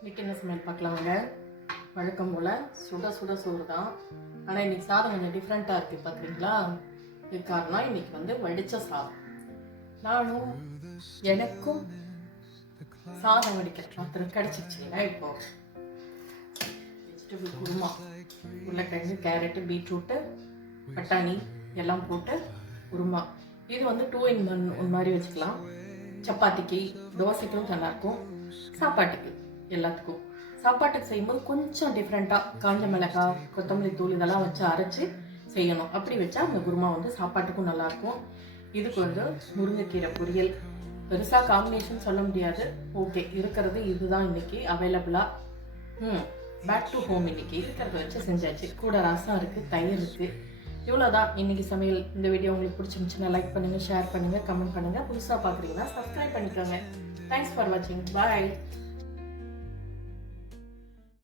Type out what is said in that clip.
இன்னைக்கு என்ன சமையல் பார்க்கலாங்க. வழக்கம் போல் சுட சுட சோறு தான். ஆனால் இன்றைக்கி சாதம் கொஞ்சம் டிஃப்ரெண்ட்டாக இருக்குது பார்க்குறீங்களா. இது காரணம் இன்றைக்கி வடித்த சாதம். நானும் எனக்கும் சாதம் வடிக்கிற பாத்திரம் கிடச்சிச்சிங்களா. இப்போது வெஜிடபிள் குருமா, உருளைக்கிழங்கு, கேரட்டு, பீட்ரூட்டு, பட்டாணி எல்லாம் போட்டு குருமா. இது 2 in 1 மாதிரி வச்சுக்கலாம். சப்பாத்திக்கு, தோசைக்கும் நல்லாயிருக்கும், சாப்பாட்டுக்கு எல்லாத்துக்கும். சாப்பாட்டுக்கு செய்யும்போது கொஞ்சம் டிஃப்ரெண்ட்டாக காஞ்ச மிளகாய், கொத்தமல்லி தூள் இதெல்லாம் வச்சு அரைச்சி செய்யணும். அப்படி வச்சா அந்த குருமா பேட்டுக்கும் நல்லாயிருக்கும். இதுக்கு முருங்கைக்கீரை பொரியல். பெருசாக காம்பினேஷன் சொல்ல முடியாது, ஓகே இருக்கிறது இதுதான் இன்னைக்கு அவைலபிளாக. பேக் டு ஹோம் இன்னைக்கு இருக்கிறத வச்சு செஞ்சாச்சு. கூட ரசம் இருக்குது, தயிர் இருக்குது. இவ்வளோதான் இன்னைக்கு சமையல். இந்த வீடியோ உங்களுக்கு பிடிச்சிருந்துச்சுன்னா லைக் பண்ணுங்கள், ஷேர் பண்ணுங்கள், கமெண்ட் பண்ணுங்கள். புதுசாக பார்க்குறீங்கன்னா சப்ஸ்கிரைப் பண்ணிக்கோங்க. தேங்க்ஸ் ஃபார் வாட்சிங். பாய்.